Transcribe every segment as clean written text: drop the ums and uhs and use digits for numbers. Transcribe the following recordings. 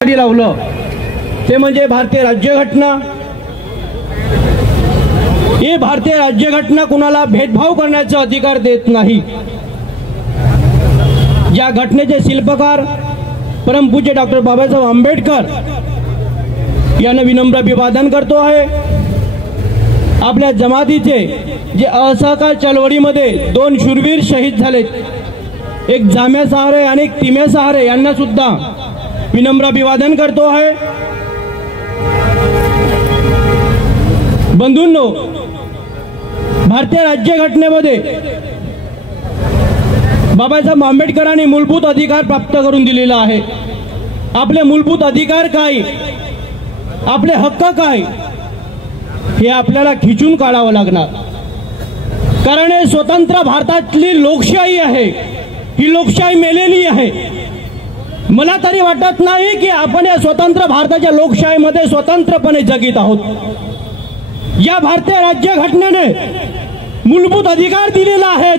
लावलं ते म्हणजे भारतीय राज्यघटना। ही भारतीय राज्यघटना कुणाला भेदभाव करण्याचा अधिकार देत नाही। या घटनेचे शिल्पकार परमपूज्य डॉक्टर बाबासाहेब आंबेडकर यांना विनम्र अभिवादन करतो आहे। आपल्या जमातीचे जे असहकार चळवळीमध्ये 2 शूरवीर शहीद झाले, एक जाम्या सहारे आणि एक तिम्या सहारे, यांना सुद्धा विनम्र अभिवादन करतो आहे। बंधूंनो, भारतीय राज्यघटनेमध्ये बाबासाहेब आंबेडकरांनी मूलभूत अधिकार प्राप्त करून दिलेला आहे। आपले मूलभूत अधिकार काय, आपले हक्क काय, हे आपल्याला खिचून काढावं लागणार। कारण हे स्वतंत्र भारतातली लोकशाही आहे, ही लोकशाही मेलेली आहे। मला तरी वाटत नाही की आपण या स्वतंत्र भारताच्या लोकशाहीमध्ये स्वतंत्रपणे जगत आहोत। या भारतीय राज्यघटनेने मूलभूत अधिकार दिलेला आहेत,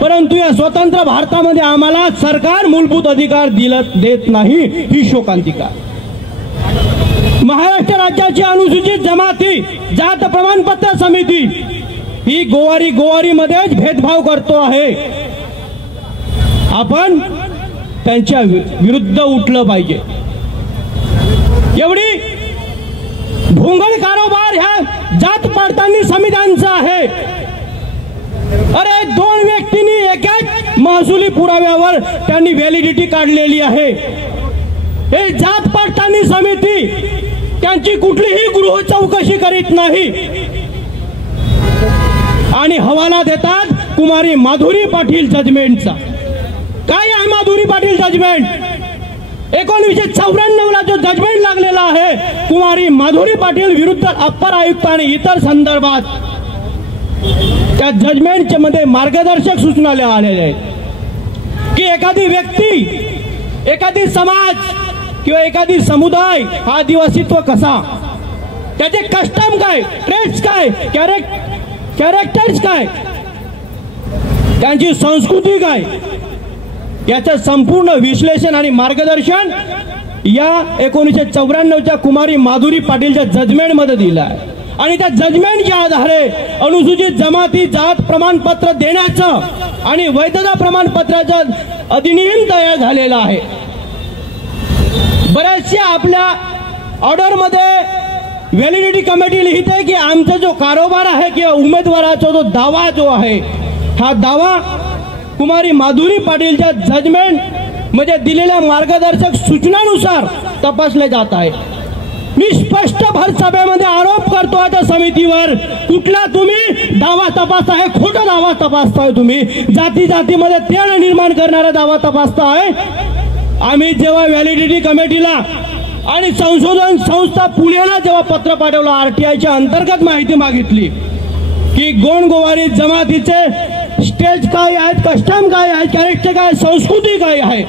परंतु या स्वतंत्र भारतामध्ये आम्हाला सरकार मूलभूत अधिकार देत नाही, ही शोकांतिका। महाराष्ट्र राज्याची अनुसूचित जमाती जात प्रमाणपत्र समिती ही गोवारी मध्येच भेदभाव करतो आहे। आपण त्यांच्या विरुद्ध उठलं पाहिजे। एवढी भोंगळ कारभार ह्या जात पडताळणी समित्यांचा आहे। अरे 2 व्यक्तींनी एकाच महसुली पुराव्यावर त्यांनी व्हॅलिडिटी काढलेली आहे। हे जात पडताळणी समिती त्यांची कुठलीही गृह चौकशी करीत नाही आणि हवाला देतात कुमारी माधुरी पाटील जजमेंटचा। काय आहे माधुरी पाटील जजमेंट? 1994 ला जो जजमेंट लागलेला आहे कुमारी माधुरी पाटील विरुद्ध अप्पर आयुक्त आणि इतर संदर्भात, त्या जजमेंटच्या मध्ये मार्गदर्शक सूचना आलेल्या आहेत की एखादी व्यक्ती, एखादी समाज किंवा एखादी समुदाय हा आदिवासीत्व कसा, त्याचे कस्टम काय, ट्रेड्स काय, कॅरेक्टर्स काय, त्यांची संस्कृती काय, याचं संपूर्ण विश्लेषण आणि मार्गदर्शन या 1994च्या कुमारी माधुरी पाटीलच्या जजमेंट मध्ये दिलं आहे। आणि त्या जजमेंटच्या आधारे अनुसूचित जमाती जात प्रमाणपत्र देण्याचं आणि वैधता प्रमाणपत्राचा अधिनियम तयार झालेला आहे। बऱ्याचशा आपल्या ऑर्डर मध्ये व्हॅलिडिटी कमिटी लिहिते की आमचा जो कारोबार आहे किंवा उमेदवाराचा जो दावा जो आहे, हा दावा कुमारी माधुरी पाटीलच्या जजमेंट मध्ये दिलेल्या मार्गदर्शक सूचनानुसार तपासले जात आहे। मी स्पष्ट भर सभेमध्ये आरोप करतो त्या समितीवर, कुठला तुम्ही दावा तपासताय, खोटा दावा तपासताय, तुम्ही जातीमध्ये तेढ निर्माण करणारा दावा तपासताय। आम्ही जेव्हा व्हॅलिडिटी कमिटीला आणि संशोधन संस्था पुण्याला जेव्हा पत्र पाठवलं, आरटीआयच्या अंतर्गत माहिती मागितली की गोंडगोवारी जमातीचे स्टेज काय आहेत, कस्टम काय आहेत, कॅरेक्टर काय, संस्कृती काय आहे,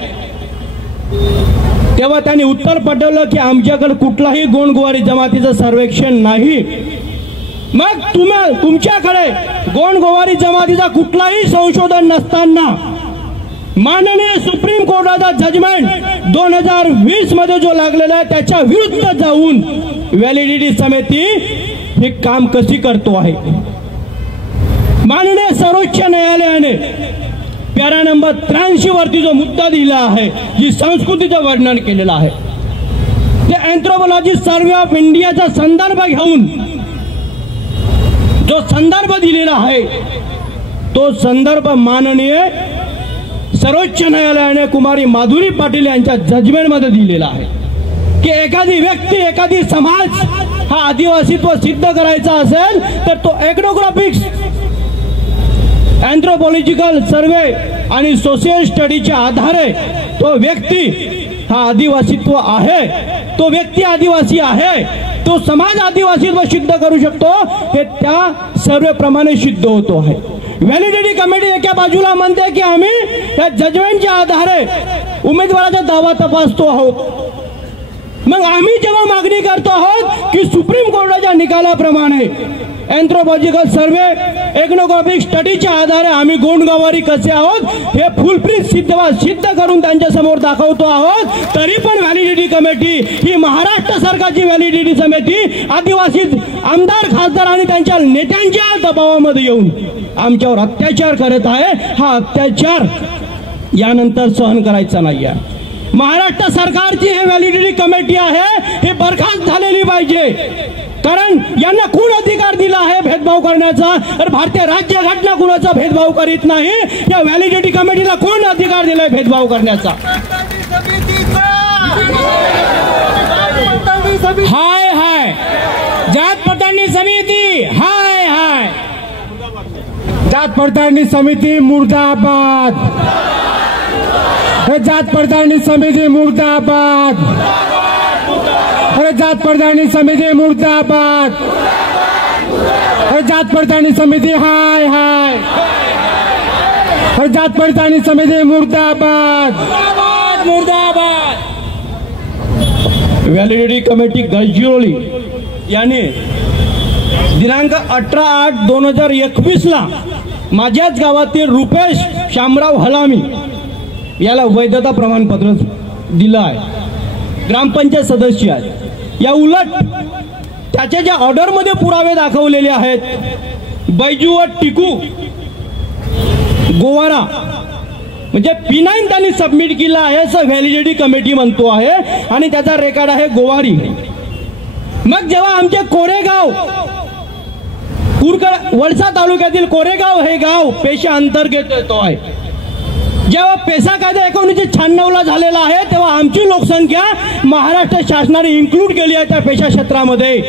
तेव्हा त्यांनी उत्तर पाठवलं की आमच्याकडे कुठलाही गोंडगोवारी जमातीचं सर्वेक्षण नाही। मग तुमच्याकडे गोंडगोवारी जमातीचा कुठलाही संशोधन नसताना माननीय सुप्रीम कोर्टाचा जजमेंट 2020 मध्ये जो लागलेला आहे त्याच्या विरुद्ध जाऊन व्हॅलिडिटी समिती हे काम कशी करतो आहे। माननीय सर्वोच्च न्यायालयाने पॅरा नंबर 83 वरती जो मुद्दा दिला आहे, जी संस्कृतीचं वर्णन केलेलं आहे, ते अँथ्रोपोलॉजी सर्वे ऑफ इंडियाचा संदर्भ घेऊन जो संदर्भ दिलेला आहे, तो संदर्भ माननीय सर्वोच्च न्यायालयाने कुमारी माधुरी पाटील यांच्या जजमेंट मध्ये दिलेला आहे की एखादी व्यक्ती, एखादी समाज हा आदिवासीत्व सिद्ध करायचा असेल तर तो एथनोग्राफिक्स, अँथ्रोपॉलॉजिकल सर्वे आणि सोशल स्टडीच्या आधारे तो व्यक्ती हा आदिवासीत्व आहे, तो व्यक्ती आदिवासी आहे, तो समाज आदिवासीत्व सिद्ध करू शकतो, हे त्या सर्वेप्रमाणे सिद्ध होतो आहे। व्हॅलिडिटी कमिटी एका बाजूला म्हणते की आम्ही या जजमेंटच्या आधारे उमेदवाराचा दावा तपासतो आहोत, मग आम्ही जेव्हा मागणी करतो आहोत की सुप्रीम कोर्टाच्या निकालाप्रमाणे एन्थ्रोपॉलॉजिकल सर्वे एग्नोग्राफिक स्टडीच्या आधारे आम्ही गोंडगावारी कसे आहोत हे फुलप्रूफ सिद्ध करून त्यांच्या समोर दाखवतो आहोत, तरी पण व्हॅलिडिटी कमिटी ही महाराष्ट्र सरकारची व्हॅलिडिटी समिती आदिवासी आमदार खासदार आणि त्यांच्या नेत्यांच्या दबावामध्ये येऊन आमच्यावर अत्याचार करत आहे। हा अत्याचार यानंतर सहन करायचा नाही आहे। महाराष्ट्र सरकारची ही व्हॅलिडिटी कमिटी आहे हे बरखास्त झालेली पाहिजे, कारण यांना कोण अधिकार दिला आहे भेदभाव करण्याचा? तर भारतीय राज्यघटना कुणाचा भेदभाव करीत नाही। या व्हॅलिडिटी कमिटीला कोण अधिकार दिलाय भेदभाव करण्याचा? हाय हाय जात पडताळणी समिती, हाय हाय जात पडताळणी समिती मुर्दाबाद, जात पडताळणी समिती मुर्दाबाद, जात पडताळणी समिती मुर्दाबाद, जात पडताळणी समिती हाय हाय, जात पडताळणी समिती मुर्दाबाद मुर्दाबाद। व्हॅलिडिटी कमिटी गडचिरोली याने दिनांक 18/8/2021 ला माझ्याच गावातील रुपेश शामराव हलामी याला वैधता प्रमाणपत्र दिलं आहे, ग्रामपंचायत सदस्य आहे। या उलट त्याच्या ज्या ऑर्डरमध्ये पुरावे दाखवलेले आहेत, बैजू व टिकू गोवारा म्हणजे P9 त्यांनी सबमिट केला आहे असं व्हॅलिडिटी कमिटी म्हणतो आहे आणि त्याचा रेकॉर्ड आहे गोवारी। मग जेव्हा आमचे कोरेगाव वळसा तालुक्यातील कोरेगाव हे गाव पेशा अंतर्गत येतो आहे, जेव्हा पेसा कायदा 1996 ला झालेला आहे तेव्हा आमची लोकसंख्या महाराष्ट्र शासनाने इन्क्लूड केली आहे त्या पेशा क्षेत्रामध्ये,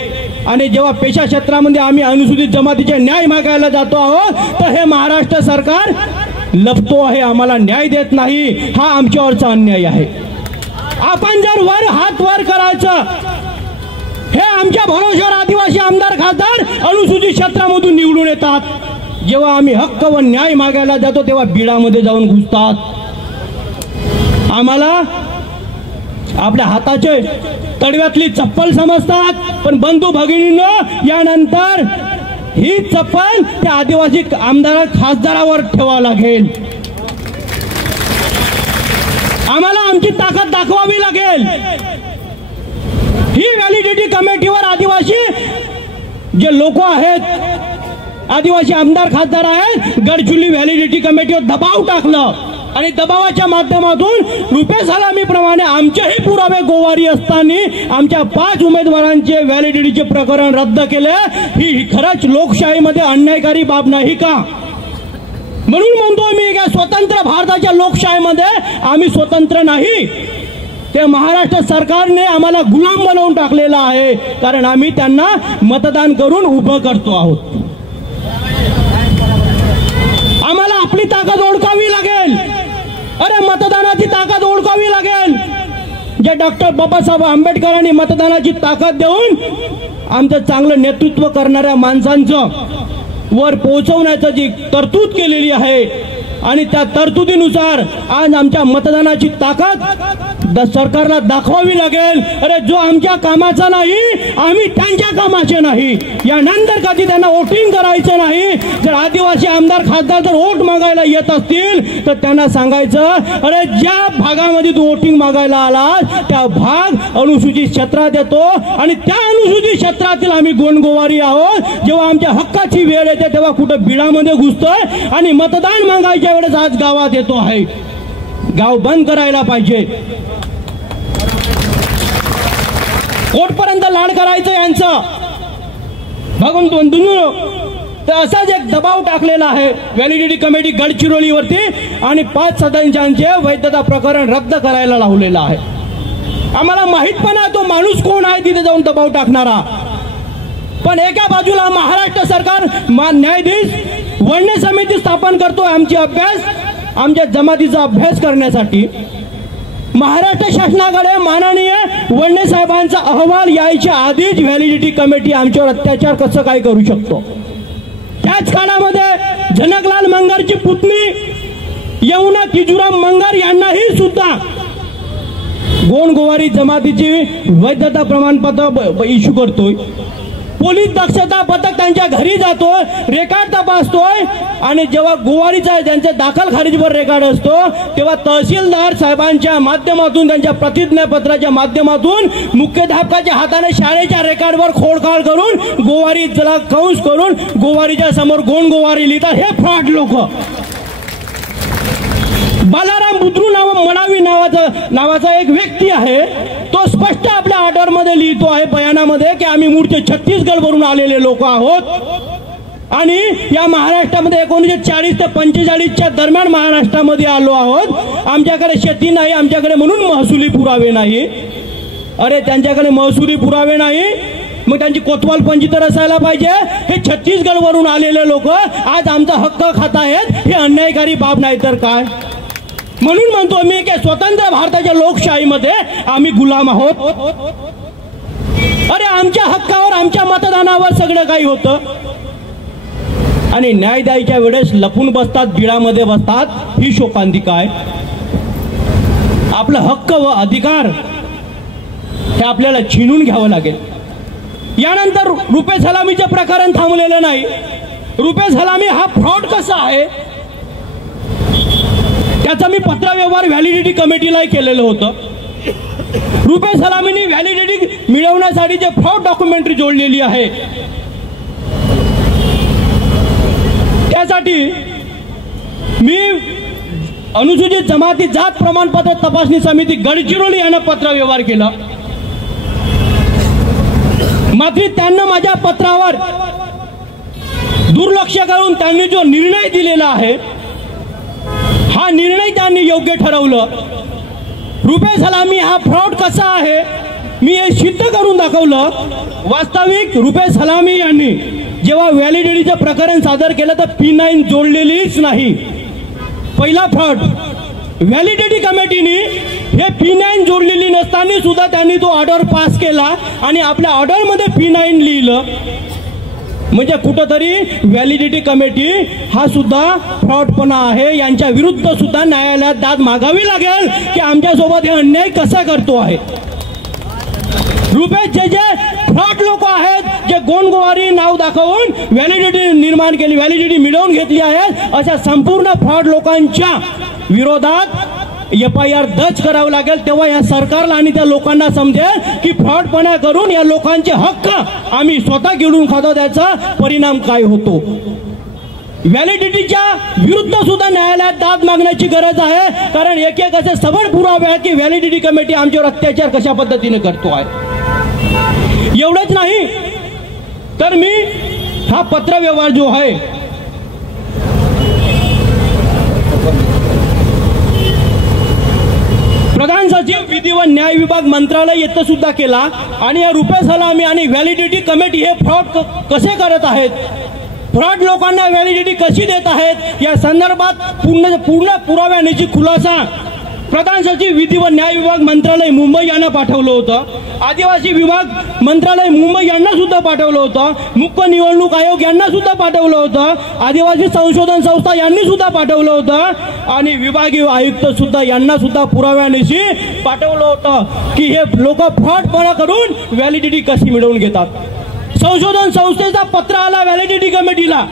आणि जेव्हा पेशा क्षेत्रामध्ये आम्ही अनुसूचित जमातीचे न्याय मागायला जातो आहोत तर हे महाराष्ट्र सरकार लपतो आहे, आम्हाला न्याय देत नाही। हा आमच्यावरचा अन्याय आहे। आपण जर हात वर करायचं हे आमच्या भरोश्यावर आदिवासी आमदार खासदार अनुसूचित क्षेत्रामधून निवडून येतात, जेव्हा आम्ही हक्क व न्याय मागायला जातो तेव्हा बिडामध्ये जाऊन घुसतात। आम्हाला आपल्या हाताचे तडव्यातली चप्पल समजतात, पण बंधू भगिनींनो यानंतर ही चप्पल त्या आदिवासी आमदार खासदारावर ठेवावं लागेल। आम्हाला आमची ताकद दाखवावी लागेल। ही व्हॅलिडिटी कमिटीवर आदिवासी जे लोक आहेत, आदिवासी आमदार खासदार आहेत, गडचिरोली व्हॅलिडिटी कमिटीवर दबाव टाकलं आणि दबावाच्या माध्यमातून रुपेश हलामीप्रमाणे आमचेही पुरावे गोवारी असताना आमच्या 5 उमेदवारांचे व्हॅलिडिटीचे प्रकरण रद्द केले। ही खरंच लोकशाहीमध्ये अन्यायकारी बाब नाही का? म्हणून म्हणतो मी की स्वतंत्र भारताच्या लोकशाहीमध्ये आम्ही स्वतंत्र नाही, ते महाराष्ट्र सरकारने आम्हाला गुलाम बनवून टाकलेला आहे, कारण आम्ही त्यांना मतदान करून उभं करतो आहोत। आम्हाला आपली ताकद ओळखावी लागेल, अरे मतदानाची ताकद ओळखावी लागेल। जे डॉक्टर बाबासाहेब आंबेडकरांनी मतदानाची ताकद देऊन आमचं चांगलं नेतृत्व करणाऱ्या माणसांचं वर पोहोचवण्याची जी तरतूद केलेली आहे आणि त्या तरतुदीनुसार आज आमच्या मतदानाची ताकद सरकारला दाखवावी लागेल। अरे जो आमच्या कामाचा नाही आम्ही त्यांच्या कामाचे नाही, यानंतर कधी त्यांना वोटिंग करायचं नाही। जर आदिवासी आमदार खासदार जर वोट मागायला येत असतील तर त्यांना सांगायचं, अरे ज्या भागामध्ये तू वोटिंग मागायला आलास त्या भाग अनुसूचित क्षेत्रात येतो आणि त्या अनुसूचित क्षेत्रातील आम्ही गोंडगोवारी आहोत। जेव्हा आमच्या हक्काची वेळ येते तेव्हा कुठं बिडामध्ये घुसतोय आणि मतदान मागायच्या वेळेस आज गावात येतो आहे। गाव बंद करायला पाहिजे, कोर्टपर्यंत लाड करायचं यांचं बघून बंधूंनो। तर असाच एक दबाव टाकलेला आहे व्हॅलिडिटी कमिटी गडचिरोलीवरती आणि 5 सदस्यांचे वैधता प्रकरण रद्द करायला लावलेलं आहे। आम्हाला माहित पण आहे तो माणूस कोण आहे तिथे जाऊन दबाव टाकणारा, पण एका बाजूला महाराष्ट्र सरकार न्यायाधीश वडणे समिती स्थापन करतोय आमच्या जमातीचा अभ्यास करण्यासाठी। महाराष्ट्र शासनाकडे माननीय वडणे साहेबांचा अहवाल यायच्या आधीच व्हॅलिडिटी कमिटी आमच्यावर अत्याचार कसं काय करू शकतो? त्याच काळामध्ये जनकलाल मंगरची पुतणी यमुना किजूराम मंगर यांनाही सुद्धा गोंडगोवारी जमातीची वैधता प्रमाणपत्र इश्यू करतोय, पोलीस दक्षता पथक त्यांच्या घरी जातोय, रेकॉर्ड तपासतोय, आणि जेव्हा गोवारीचा ज्यांच्या दाखल खारिजवर रेकॉर्ड असतो तेव्हा तहसीलदार साहेबांच्या माध्यमातून, त्यांच्या प्रतिज्ञापत्राच्या माध्यमातून मुख्याध्यापकाच्या हाताने शाळेच्या रेकॉर्डवर खोडकाळ करून गोवारीला कंस करून गोवारीच्या समोर गोंडगोवारी लिहितात. हे फ्रॉड लोक. बालाराम बुद्रू मडावी नावाचा एक व्यक्ती आहे, तो स्पष्ट आपल्या ऑर्डरमध्ये लिहितो आहे बयानामध्ये की आम्ही मूळचे छत्तीसगड वरून आलेले लोक आहोत आणि या महाराष्ट्रामध्ये 1940 ते 45च्या दरम्यान महाराष्ट्रामध्ये आलो आहोत. आमच्याकडे शेती नाही, आमच्याकडे म्हणून महसुली पुरावे नाही. अरे त्यांच्याकडे महसुली पुरावे नाही, मग त्यांची कोतवाल पंजी तर असायला पाहिजे. हे छत्तीसगड वरून आलेले लोक आज आमचा हक्क खात आहेत, हे अन्यायकारी बाब नाही तर काय. म्हणून म्हणतो मी की स्वतंत्र भारताच्या लोकशाहीमध्ये आम्ही गुलाम आहोत. अरे आमच्या हक्कावर, आमच्या मतदानावर सगळं काही होतं आणि न्याय द्यायच्या वेळेस लपून बसतात, बिळामध्ये बसतात. ही शोकांतिका आहे. आपलं हक्क व अधिकार हे आपल्याला छीनून घ्यावं लागेल. यानंतर रुपे सलामीचे प्रकरण थांबलेलं नाही. रुपे सलामी हा फ्रॉड कसा आहे त्याचा मी पत्रव्यवहार व्हॅलिडिटी कमिटीला केलेलं होतं. रुपे सलामीने व्हॅलिडिटी मिळवण्यासाठी जे फ्रॉड डॉक्युमेंटरी जोडलेली आहे त्यासाठी मी अनुसूचित जमाती जात प्रमाणपत्र तपासणी समिती गडचिरोली यांना पत्रव्यवहार केला. मात्र त्यांना माझ्या पत्रावर दुर्लक्ष करून त्यांनी जो निर्णय दिलेला आहे हा निर्णय त्यांनी योग्य ठरवलं. रुपे सलामी हा फ्रॉड कसा आहे मी हे सिद्ध करून दाखवलं. वास्तविक रुपे सलामी यांनी जेव्हा व्हॅलिडिटीचं प्रकरण सादर केलं तर P9 जोडलेलीच नाही. पहिला फ्रॉड. व्हॅलिडिटी कमिटीने हे P9 जोडलेली नसताना सुद्धा त्यांनी तो ऑर्डर पास केला आणि आपल्या ऑर्डरमध्ये P9 लिहिलं. म्हणजे कुठंतरी व्हॅलिडिटी कमिटी हा सुद्धा फ्रॉडपणा आहे. यांच्या विरुद्ध सुद्धा न्यायालयात दाद मागावी लागेल की आमच्यासोबत हे अन्याय कसा करतो आहे. रुपे जे फ्रॉड लोक आहेत, जे गोंडगोवारी नाव दाखवून व्हॅलिडिटी निर्माण केली, व्हॅलिडिटी मिळवून घेतली आहे, अशा संपूर्ण फ्रॉड लोकांच्या विरोधात FIR दर्ज करावं लागेल. तेव्हा या सरकारला आणि त्या लोकांना समजेल की फ्रॉडपणा करून या लोकांचे हक्क आम्ही स्वतः गिळून खातो, त्याचा परिणाम काय होतो. व्हॅलिडिटीच्या विरुद्ध सुद्धा न्यायालयात दाद मागण्याची गरज आहे. कारण एक एक असे सबळ पुरावे आहेत की व्हॅलिडिटी कमिटी आमच्यावर अत्याचार कशा पद्धतीने करतो आहे. एवढंच नाही तर मी हा पत्रव्यवहार जो आहे प्रधान सचिव विधी व न्याय विभाग मंत्रालय येथे सुद्धा केला. आणि या रुपे सलामी आणि व्हॅलिडिटी कमिटी हे फ्रॉड कसे करत आहेत, फ्रॉड लोकांना व्हॅलिडिटी कशी देत आहेत या संदर्भात पूर्ण पुराव्याची खुलासा प्रधान सचिव विधी व न्याय विभाग मंत्रालय मुंबई यांना पाठवलं होतं. आदिवासी विभाग मंत्रालय मुंबई यांना सुद्धा पाठवलं होतं. मुख्य निवडणूक आयोग यांना सुद्धा पाठवलं होतं. आदिवासी संशोधन संस्था यांनी सुद्धा पाठवलं होतं आणि विभागीय आयुक्त सुद्धा यांना सुद्धा पुराव्यानिशी पाठवलं होतं की हे लोक फ्रॉडपणा करून व्हॅलिडिटी कशी मिळवून घेतात. संशोधन संस्थेचा पत्र आला व्हॅलिडिटी कमिटीला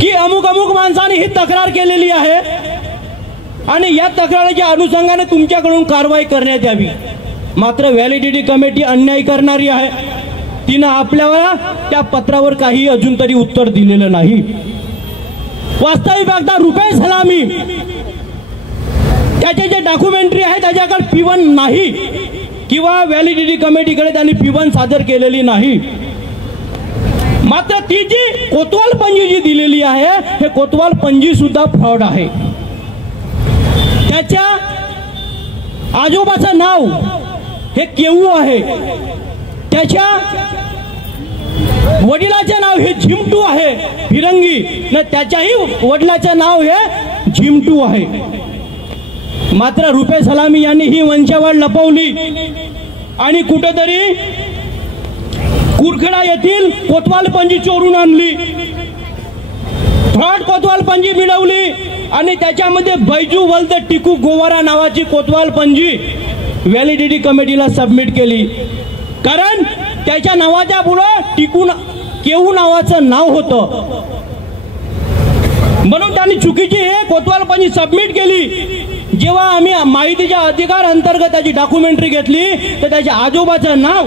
की अमुक अमुक माणसाने ही तक्रार केलेली आहे आणि या तक्रारीच्या अनुषंगाने तुमच्याकडून कारवाई करण्यात यावी. मात्र व्हॅलिडिटी कमिटी अन्याय करणारी आहे. तिनं आपल्याला त्या पत्रावर काही अजून तरी उत्तर दिलेलं नाही. वास्तविक एकदा रुपे सलामी त्याचे जे डॉक्युमेंटरी आहे त्याच्याकडे P1 नाही किंवा व्हॅलिडिटी कमिटीकडे त्यांनी P1 सादर केलेली नाही. मात्र ती जी कोतवाल पंजी जी दिलेली आहे हे कोतवाल पंजी सुद्धा फ्रॉड आहे. त्याच्या आजोबाचं नाव हे केवू आहे, त्याच्या वडिलाचे नाव हे झिमटू आहे, फिरंगी, न त्याच्याही वडिलाचं नाव हे झिमटू आहे. मात्र रुपे सलामी यांनी ही वंशावळ लपवली आणि कुठेतरी कुरखेडा येथील कोतवाल पंजी चोरून आणली, फ्रॉड कोतवाल पंजी मिळवली आणि त्याच्यामध्ये बैजू वल्द टिकू गोवारा नावाची कोतवाल पंजी व्हॅलिडिटी कमिटीला सबमिट केली, कारण त्याच्या नावाच्या पुढे टिकू केऊ नावाचं नाव होतं, म्हणून त्यांनी चुकीची कोतवाल पंजी सबमिट केली. जेव्हा आम्ही माहितीच्या अधिकार अंतर्गत त्याची डॉक्युमेंटरी घेतली तर त्याच्या आजोबाचं नाव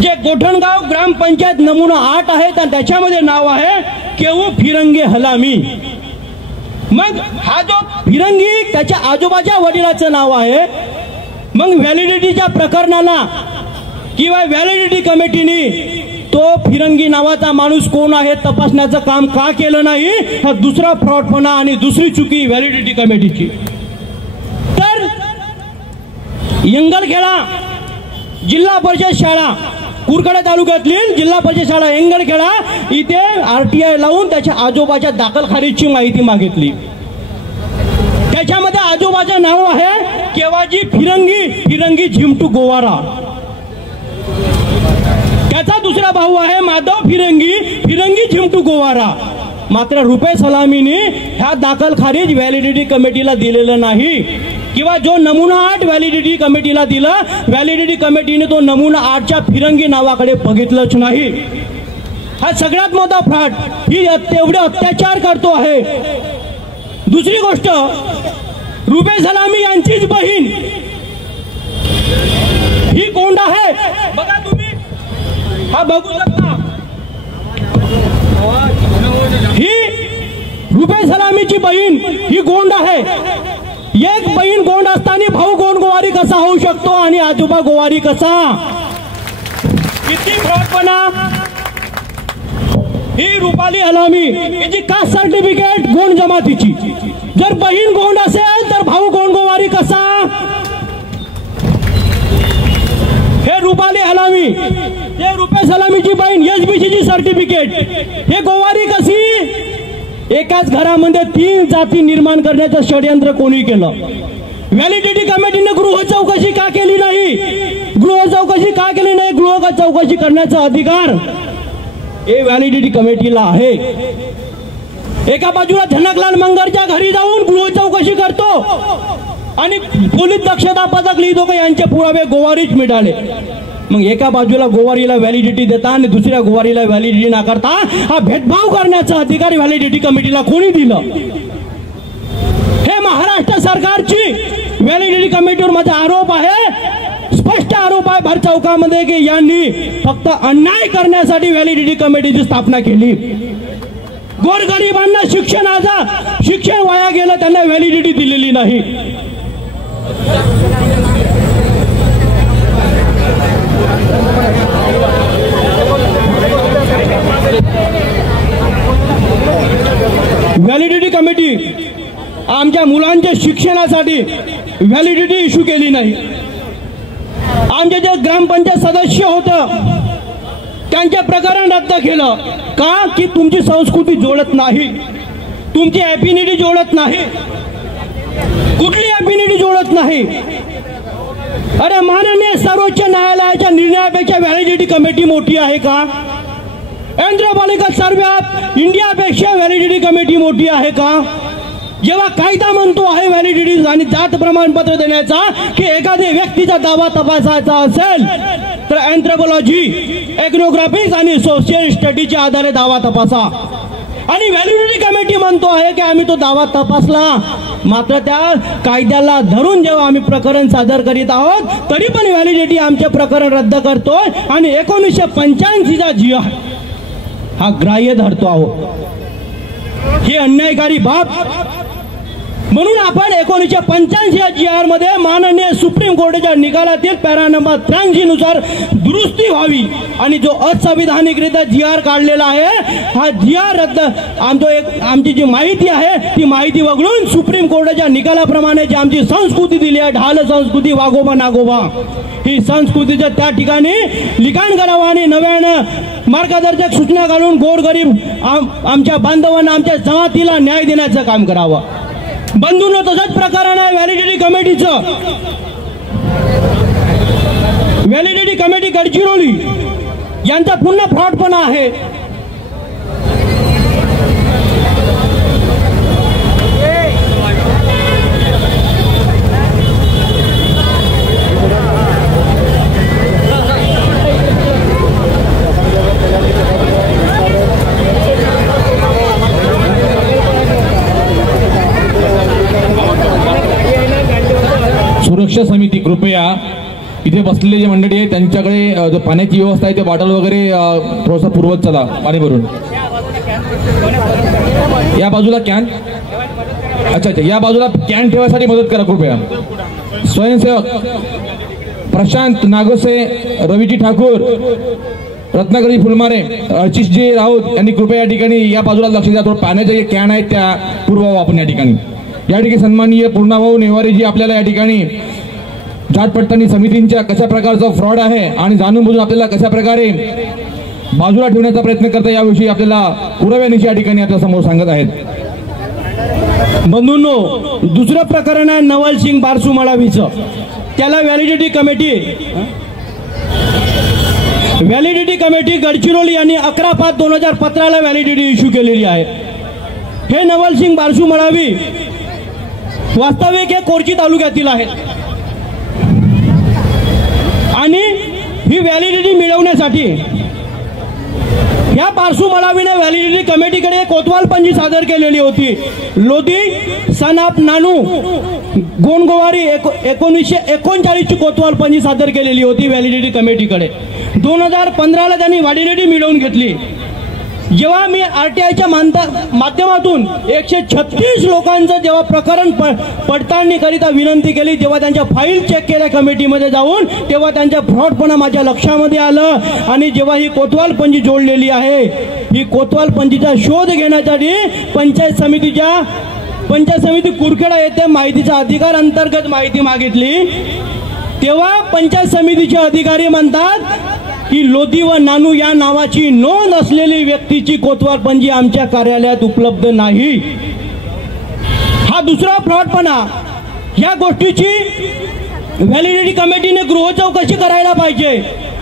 जे गोठणगाव ग्रामपंचायत नमुना 8 आहे तर त्याच्यामध्ये नाव आहे केऊ फिरंगी हलामी. मग हा जो फिरंगी त्याच्या आजोबाच्या वडिलाचं नाव आहे. मग व्हॅलिडिटीच्या प्रकरणाला किंवा व्हॅलिडिटी कमिटीने तो फिरंगी नावाचा माणूस कोण आहे तपासण्याचं काम का केलं नाही, हा दुसरा फ्रॉडपणा आणि दुसरी चुकी व्हॅलिडिटी कमिटीची. तर यंगलखेडा जिल्हा परिषद शाळा कुरखेडा तालुक्यातली जिल्हा परिषद शाळा यंगलखेडा इथे RTI लावून त्याच्या आजोबाच्या दाखलखारीची माहिती मागितली. त्याच्यामध्ये आजोबाचं नाव आहे केवाजी फिरंगी झिमटू गोवारा. त्याचा दुसरा भाऊ आहे माधव फिरंगी झिमटू गोवारा. मात्र रुपये सलामीने ह्या दाखलखारीज व्हॅलिडिटी कमिटीला दिलेलं नाही किंवा जो नमुना 8 व्हॅलिडिटी कमिटीला दिला, व्हॅलिडिटी कमिटीने तो नमुना 8च्या फिरंगी नावाकडे बघितलंच नाही. हा सगळ्यात मोठा फ्रॉड. ही तेवढे अत्याचार करतो आहे. दुसरी गोष्ट, रुपये सलामी यांचीच बहीण ही कोंड आहे. बघा तुम्ही, हा बघू शकता, ही रुपये सलामीची बहीण ही गोंड आहे. एक बहीण गोंड असताना भाऊ गोंड गोवारी कसा होऊ शकतो आणि आजोबा गोवारी कसा? किती फ्रॉडपणा. ही रुपाली हलामी याची कास्ट सर्टिफिकेट गोंड जमातीची. जर बहीण गोंड असेल तर भाऊ गोंड गोवारी कसा? हे रुपाली हलामी, हे रुपये सलामीची बहीण SBCची सर्टिफिकेट, हे गोवारी कशी? एकाच घरामध्ये 3 जाती निर्माण करण्याचं षडयंत्र कोणी केलं? व्हॅलिडिटी कमिटीने गृह चौकशी का केली नाही? गृह चौकशी का केली नाही? गृह चौकशी करण्याचा अधिकार हे व्हॅलिडिटी कमिटीला आहे. एका बाजूला झनकलाल मंगरच्या घरी जाऊन गृह चौकशी करतो आणि पोलीस दक्षता पथक लिहितो का यांचे पुरावे गोवारीच मिळाले. मग एका बाजूला गोवारीला व्हॅलिडिटी देता आणि दुसऱ्या गोवारीला व्हॅलिडिटी नाकारता. हा भेदभाव करण्याचा अधिकार व्हॅलिडिटी कमिटीला कोणी दिलं? हे महाराष्ट्र सरकारची व्हॅलिडिटी कमिटीवर माझा आरोप आहे, स्पष्ट आरोप आहे भर चौकामध्ये की यांनी फक्त अन्याय करण्यासाठी व्हॅलिडिटी कमिटीची स्थापना केली. गोरगरिबांना शिक्षण वाया गेलं, त्यांना व्हॅलिडिटी दिलेली नाही. व्हॅलिडिटी कमिटी आमच्या मुलांच्या शिक्षणासाठी व्हॅलिडिटी इश्यू केली नाही. आमचे जे ग्रामपंचायत सदस्य होतं त्यांचे प्रकरण रद्द केलं का? की तुमची संस्कृती जोडत नाही, तुमची ॲफिनिटी जोडत नाही, कुठली ॲफिनिटी जोडत नाही. अरे माननीय सर्वोच्च न्यायालयाच्या निर्णयापेक्षा व्हॅलिडिटी कमिटी मोठी आहे का? एंथ्रोपॉलॉजिकल सर्वे ऑफ इंडियापेक्षा व्हॅलिडिटी कमिटी मोठी आहे का? जेव्हा कायदा म्हणतो आहे व्हॅलिडिटी आणि जात प्रमाणपत्र देण्याचा की एखाद्या व्यक्तीचा दावा तपासायचा असेल तर एंथ्रोपॉलॉजी, एग्नोग्राफिक्स आणि सोशल स्टडीच्या आधारे दावा तपासा. आणि व्हॅलिडिटी कमिटी म्हणतो आहे की आम्ही तो दावा तपासला, मात्र त्या कायद्याला धरून जेव्हा आम्ही प्रकरण सादर करीत आहोत तरी पण व्हॅलिडिटी आमचे प्रकरण रद्द करतोय आणि 1985चा GR हा ग्राह्य धरतो आहोत. ही अन्यायकारी बाब. म्हणून आपण 1985 या GR मध्ये माननीय सुप्रीम कोर्टाच्या निकालातील पॅरा नंबर 83 नुसार दुरुस्ती व्हावी आणि जो असंविधानिकरित्या GR काढलेला आहे हा GR रद्द. आमची जी माहिती आहे ती माहिती वगळून सुप्रीम कोर्टाच्या निकालाप्रमाणे जी आमची संस्कृती दिली आहे, ढाल संस्कृती, वाघोबा नागोबा, ही संस्कृतीचं त्या ठिकाणी लिखाण करावं आणि नव्यानं मार्गदर्शक सूचना घालून गोरगरीब आमच्या बांधवांना, आमच्या जमातीला न्याय देण्याचं काम करावं. बंधूंनो, तसंच प्रकरण आहे व्हॅलिडिटी कमिटीचं. व्हॅलिडिटी कमिटी गडचिरोली यांचा पुन्हा फ्रॉडपणा आहे. सुरक्षा समिती कृपया इथे बसलेले जे मंडळी आहे त्यांच्याकडे जो पाण्याची व्यवस्था आहे ते बॉटल वगैरे थोडंसं पूर्वत चला पाणी भरून. या बाजूला कॅन, अच्छा या बाजूला कॅन ठेवायसाठी मदत करा कृपया. स्वयंसेवक प्रशांत नागोसे, रवीजी ठाकूर, रत्नाकरजी फुलमारे, अर्चिसजी राऊत यांनी कृपया या ठिकाणी या बाजूला लक्ष द्या. थोडं पाण्याचे जे कॅन आहेत त्या पुरवावं आपण या ठिकाणी. या ठिकाणी सन्माननीय पूर्णाभाऊ नेवारेजी आपल्याला या ठिकाणी जात पडताळणी समितींच्या कशा प्रकारचा फ्रॉड आहे आणि जाणून बुजून आपल्याला कशा प्रकारे बाजूला ठेवण्याचा प्रयत्न करता याविषयी आपल्याला पुराव्यानिशी या ठिकाणी आपल्या समोर सांगत आहेत. बंधूंनो, दुसरं प्रकरण आहे नवल सिंग बारसू मळावीचं. त्याला व्हॅलिडिटी कमिटी गडचिरोली यांनी 11/5/2015 व्हॅलिडिटी इश्यू केलेली आहे. हे नवल सिंग बारसू मळावी वास्तविक हे कोरची तालुक्यातील आहेत आणि ही व्हॅलिडिटी मिळवण्यासाठी या बारसू मळावीने व्हॅलिडिटी कमिटीकडे कोतवालपंजी सादर केलेली होती. लोधी सन ऑफ नानू गोंडगोवारी 1939 ची कोतवालपंजी सादर केलेली होती व्हॅलिडिटी कमिटीकडे. 2015 त्यांनी व्हॅलिडिटी मिळवून घेतली. जेव्हा मी आरटीआयच्या माध्यमातून 136 लोकांचं जेव्हा प्रकरण पडताळणी करिता विनंती केली, जेव्हा त्यांच्या फाईल चेक केल्या कमिटीमध्ये जाऊन, तेव्हा त्यांच्या फ्रॉडपणा माझ्या लक्षामध्ये आलं. आणि जेव्हा ही कोतवालपंजी जोडलेली आहे, ही कोतवालपंजीचा शोध घेण्यासाठी पंचायत समिती कुरखेडा येथे माहितीचा अधिकार अंतर्गत माहिती मागितली. तेव्हा पंचायत समितीचे अधिकारी म्हणतात की लोधी व नानू या नावाची नोंद असलेली व्यक्तीची कोतवालपंजी आमच्या कार्यालयात उपलब्ध नाही. हा दुसरा फ्रॉडपणा. या गोष्टीची व्हॅलिडिटी कमिटीने गृह चौकशी करायला पाहिजे,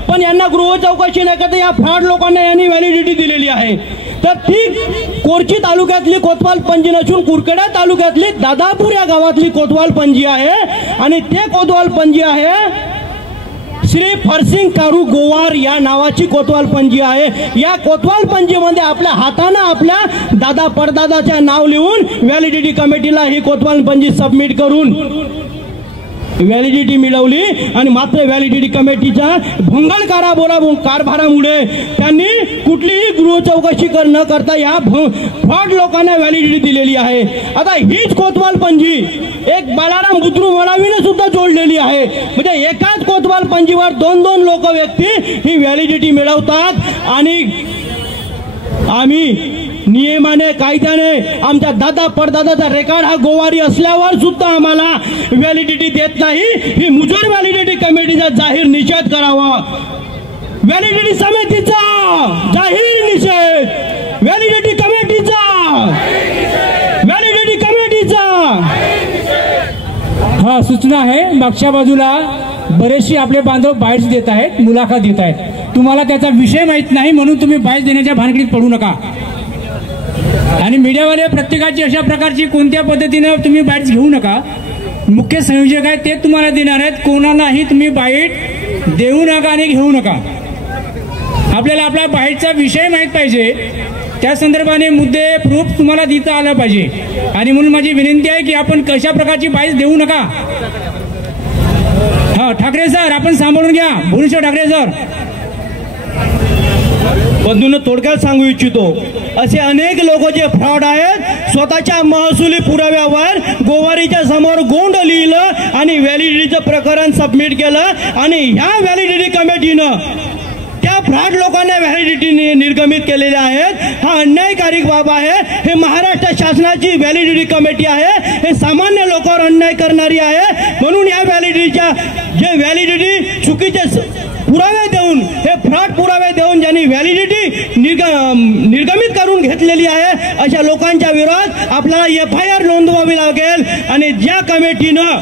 पण यांना गृह चौकशी न करता या फ्रॉड लोकांना यांनी व्हॅलिडिटी दिलेली आहे. तर ती कोरची तालुक्यातली कोतवालपंजी नसून कुरखेडा तालुक्यातली दादापूर या गावातली कोतवालपंजी आहे. आणि ते कोतवालपंजी आहे श्री फरसिंग कारू गोवार या नावाची कोतवालपंजी आहे. या कोतवालपंजीमध्ये आपल्या हाताने आपल्या दादा परदादाचे नाव लिहून व्हॅलिडिटी कमिटीला ही कोतवालपंजी सबमिट करून व्हॅलिडिटी मिळवली. आणि मात्र व्हॅलिडिटी कमिटीच्या भंगल कारभारामुळे त्यांनी कुठलीही गृह चौकशी न करता या फ्रॉड लोकांना व्हॅलिडिटी दिलेली आहे. आता हीच कोतवालपंजी एक बालाराम बुद्रू मळावीने सुद्धा जोडलेली आहे. म्हणजे एकाच कोतवालपंजीवर 2-2 लोक व्यक्ती ही व्हॅलिडिटी मिळवतात. आणि आम्ही नियमाने कायद्याने आमच्या दादा परदादाचा रेकॉर्ड हा गोवारी असल्यावर सुद्धा आम्हाला व्हॅलिडिटी देत नाही. ही मुजोर व्हॅलिडिटी कमिटीचा जाहीर निषेध करावा. व्हॅलिडिटी समितीचा जाहीर निषेध, व्हॅलिडिटी कमिटीचा हा सूचना आहे. मागच्या बाजूला बरेचसे आपले बांधव बाईट्स देत आहेत, मुलाखत देत आहेत. तुम्हाला त्याचा विषय माहित नाही म्हणून तुम्ही बाईट्स देण्याच्या भानगडीत पडू नका. आणि मीडियावाले प्रत्येकाची अशा प्रकारची कोणत्या पद्धतीने तुम्ही बाईट्स घेऊ नका. मुख्य संयोजक आहेत ते तुम्हाला देणार आहेत. कोणालाही तुम्ही बाईट देऊ नका आणि घेऊ नका. आपल्याला आपला बाईटचा विषय माहित पाहिजे, त्या संदर्भाने मुद्दे प्रूफ तुम्हाला देता आला पाहिजे. आणि म्हणून माझी विनंती आहे की आपण कशा प्रकारची बाईट देऊ नका. हा ठाकरे सर, आपण सांभाळून घ्या. भुवनेश्वर ठाकरे सर. बंधूंनो, थोडक्यात सांगू इच्छितो, असे अनेक लोक जे फ्रॉड आहेत, स्वतःच्या महसुली पुराव्यावर गोवारीच्या समोर गोंड लिहिलं आणि व्हॅलिडिटीचं प्रकरण सबमिट केलं. आणि ह्या व्हॅलिडिटी कमिटीनं त्या फ्रॉड लोकांना व्हॅलिडिटी निर्गमित केलेल्या आहेत. हा अन्यायकारी बाब आहे. हे महाराष्ट्र शासनाची व्हॅलिडिटी कमिटी आहे. हे सामान्य लोकांवर अन्याय करणारी आहे. म्हणून या व्हॅलिडिटीच्या जे व्हॅलिडिटी चुकीचे पुरावे देऊन, हे फ्रॉड पुरावे देऊन ज्यांनी व्हॅलिडिटी निर्गमित करून घेतलेली आहे, अशा लोकांच्या विरोधात आपल्याला FIR नोंदवावी लागेल. आणि ज्या कमिटीनं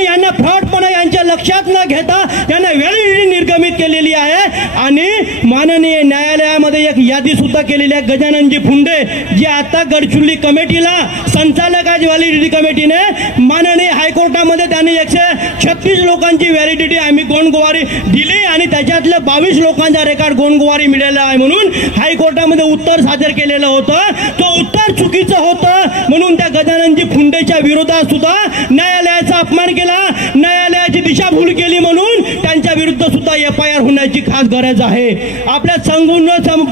यांना फ्रॉडपणा यांच्या लक्षात न घेता त्यांना व्हॅलिडिटी निर्गमित निलंबित केलेली आहे आणि माननीय न्यायालयामध्ये एक यादी सुद्धा केलेली आहे. गजाननजी फुंडे जे आता गडचिरोली कमिटीला संचालक आहे, व्हॅलिडिटी कमिटीने माननीय हायकोर्टामध्ये त्यांनी 136 लोकांची व्हॅलिडिटी आम्ही गोंडगोवारी दिली आणि त्याच्यातले 22 लोकांचा रेकॉर्ड गोंडगोवारी मिळाला आहे म्हणून हायकोर्टामध्ये उत्तर सादर केलेलं होतं. तो उत्तर चुकीचं होतं म्हणून त्या गजाननजी फुंडेच्या विरोधात सुद्धा न्यायालयाचा अपमान केला, न्यायालयाची दिशाभूल केली म्हणून त्यांच्या विरुद्ध सुद्धा FIR होण्याची खास गरज आहे. आपल्या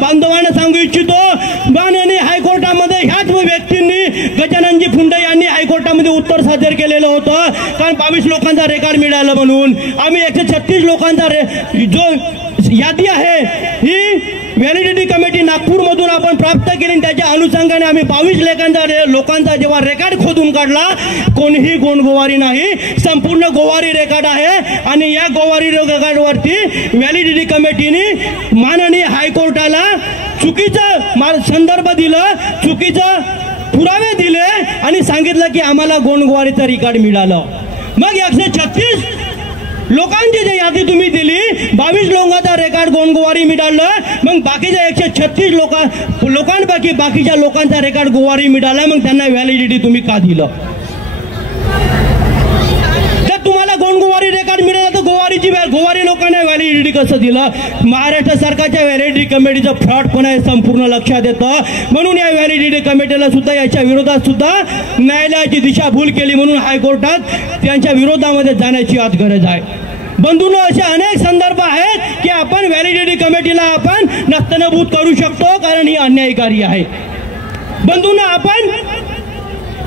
बांधवांना सांगू इच्छितो, माननीय हायकोर्टामध्ये ह्याच व्यक्तींनी गजाननजी फुंडे यांनी हायकोर्टामध्ये उत्तर सादर केलेलं होतं कारण 22 लोकांचा रेकॉर्ड मिळाला म्हणून. आम्ही 136 लोकांचा जो यादी आहे ही व्हॅलिडिटी कमिटी नागपूरमधून आपण प्राप्त केली. त्याच्या अनुषंगाने आम्ही 22 लोकांचा जेव्हा रेकॉर्ड खोदून काढला, कोणीही गोंडगोवारी नाही, संपूर्ण गोवारी रेकॉर्ड आहे. आणि या गोवारी रेकॉर्डवरती व्हॅलिडिटी कमिटीने माननीय हायकोर्टाला चुकीचं संदर्भ दिलं, चुकीचं पुरावे दिले आणि सांगितलं की आम्हाला गोंडगोवारीचं रेकॉर्ड मिळालं. मग 136 लोकांची जी यादी तुम्ही दिली, 22 लोकांचा रेकॉर्ड गोंडगोवारी मिळालं, मग बाकीच्या 136 लोकांपैकी बाकीच्या लोकांचा रेकॉर्ड गोवारी मिळाला, मग त्यांना व्हॅलिडिटी तुम्ही का दिलं? जर तुम्हाला गोंडगोवारी रेकॉर्ड मिळाला तर गोवारी लोकांना व्हॅलिडिटी कसं दिलं? महाराष्ट्र सरकारच्या व्हॅलिडिटी कमिटीचं फ्रॉडपणा हे संपूर्ण लक्षात येतं. म्हणून या व्हॅलिडिटी कमिटीला सुद्धा याच्या विरोधात सुद्धा न्यायालयाची दिशाभूल केली म्हणून हायकोर्टात त्यांच्या विरोधामध्ये जाण्याची आज गरज आहे. बंधूंनो, असे अनेक संदर्भ आहेत की आपण व्हॅलिडिटी कमिटीला आपण नस्तनभूत करू शकतो कारण ही अन्यायकारी आहे. बंधूंनो, आपण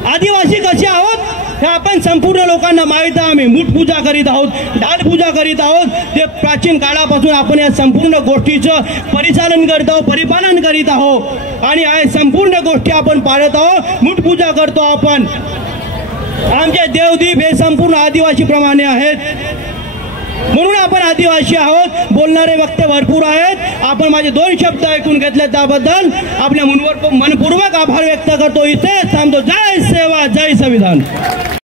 आदिवासी कसे आहोत हे आपण संपूर्ण लोकांना माहित आहे. आम्ही मूठ पूजा करीत आहोत, ढाल पूजा करीत आहोत. ते प्राचीन काळापासून आपण या संपूर्ण गोष्टीचं परिचालन करीत आहोत, परिपालन करीत आहोत आणि या संपूर्ण गोष्टी आपण पाळत आहोत, मूठ पूजा करतो आपण. आमचे देवदीप हे संपूर्ण आदिवासी प्रमाणे आहेत म्हणून आपण आदिवासी आहोत. बोलणारे वक्ते भरपूर आहेत. आपण माझे 2 शब्द ऐकून घेतले त्याबद्दल आपल्या मनपूर्वक आभार व्यक्त करतो. इथे थांबतो. जय सेवा, जय संविधान.